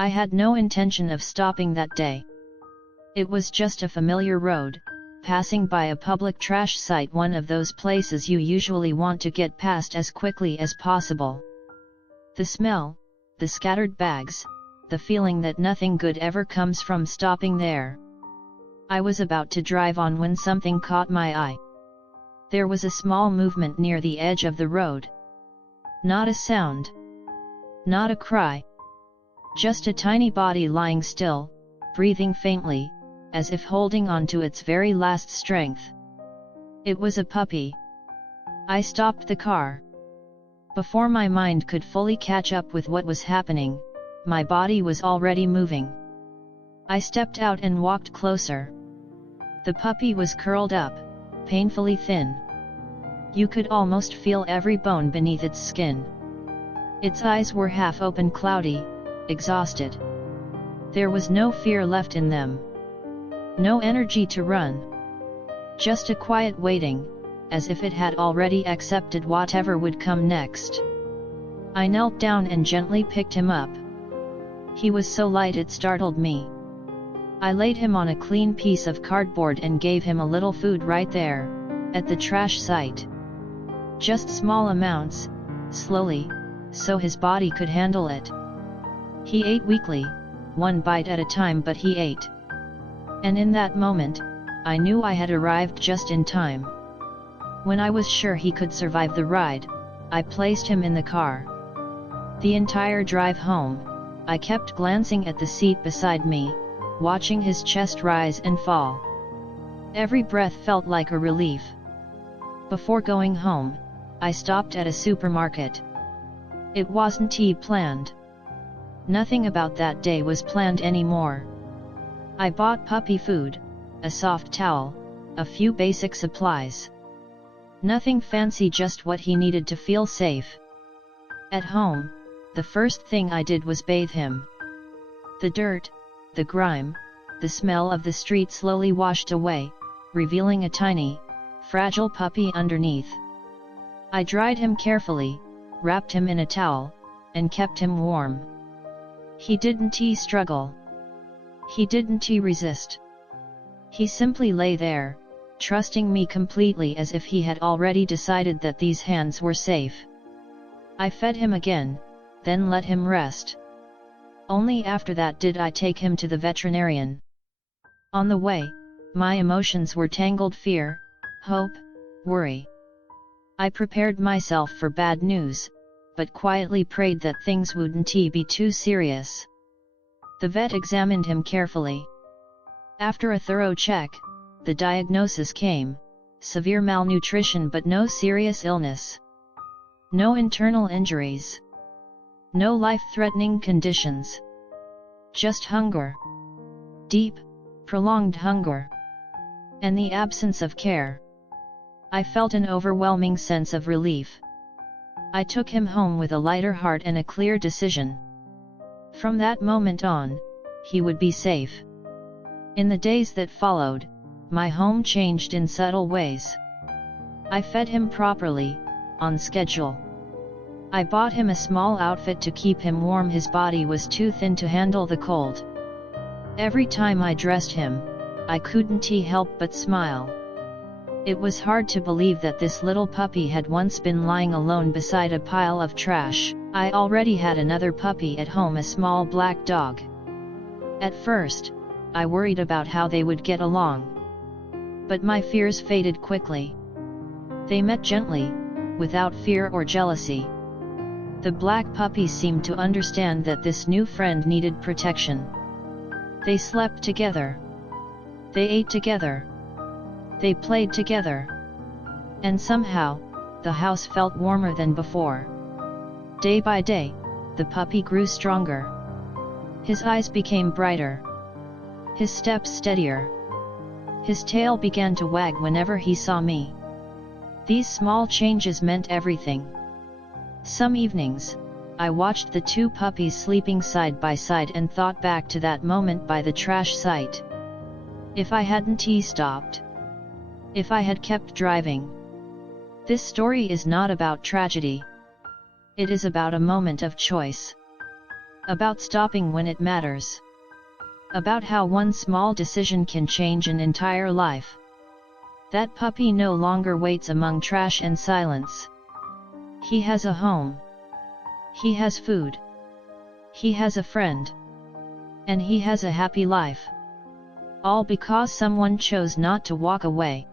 I had no intention of stopping that day. It was just a familiar road, passing by a public trash site, one of those places you usually want to get past as quickly as possible. The smell, the scattered bags, the feeling that nothing good ever comes from stopping there. I was about to drive on when something caught my eye. There was a small movement near the edge of the road. Not a sound. Not a cry. Just a tiny body lying still, breathing faintly, as if holding on to its very last strength. It was a puppy. I stopped the car. Before my mind could fully catch up with what was happening, my body was already moving. I stepped out and walked closer. The puppy was curled up, painfully thin. You could almost feel every bone beneath its skin. Its eyes were half open, cloudy, exhausted. There was no fear left in them. No energy to run. Just a quiet waiting, as if it had already accepted whatever would come next. I knelt down and gently picked him up. He was so light it startled me. I laid him on a clean piece of cardboard and gave him a little food right there, at the trash site. Just small amounts, slowly, so his body could handle it. He ate weakly, one bite at a time, but he ate. And in that moment, I knew I had arrived just in time. When I was sure he could survive the ride, I placed him in the car. The entire drive home, I kept glancing at the seat beside me, watching his chest rise and fall. Every breath felt like a relief. Before going home, I stopped at a supermarket. It wasn't planned. Nothing about that day was planned anymore. I bought puppy food, a soft towel, a few basic supplies. Nothing fancy, just what he needed to feel safe. At home, the first thing I did was bathe him. The dirt, the grime, the smell of the street slowly washed away, revealing a tiny, fragile puppy underneath. I dried him carefully, wrapped him in a towel, and kept him warm. He didn't struggle. He didn't resist. He simply lay there, trusting me completely, as if he had already decided that these hands were safe. I fed him again, then let him rest. Only after that did I take him to the veterinarian. On the way, my emotions were tangled: fear, hope, worry. I prepared myself for bad news, but quietly prayed that things wouldn't be too serious. The vet examined him carefully. After a thorough check, the diagnosis came: severe malnutrition, but no serious illness. No internal injuries. No life-threatening conditions. Just hunger. Deep, prolonged hunger. And the absence of care. I felt an overwhelming sense of relief. I took him home with a lighter heart and a clear decision. From that moment on, he would be safe. In the days that followed, my home changed in subtle ways. I fed him properly, on schedule. I bought him a small outfit to keep him warm. His body was too thin to handle the cold. Every time I dressed him, I couldn't help but smile. It was hard to believe that this little puppy had once been lying alone beside a pile of trash. I already had another puppy at home, a small black dog. At first, I worried about how they would get along. But my fears faded quickly. They met gently, without fear or jealousy. The black puppy seemed to understand that this new friend needed protection. They slept together. They ate together. They played together. And somehow, the house felt warmer than before. Day by day, the puppy grew stronger. His eyes became brighter. His steps steadier. His tail began to wag whenever he saw me. These small changes meant everything. Some evenings, I watched the two puppies sleeping side by side and thought back to that moment by the trash site. If I hadn't stopped. If I had kept driving. This story is not about tragedy. It is about a moment of choice. About stopping when it matters. About how one small decision can change an entire life. That puppy no longer waits among trash and silence. He has a home. He has food. He has a friend. And he has a happy life. All because someone chose not to walk away.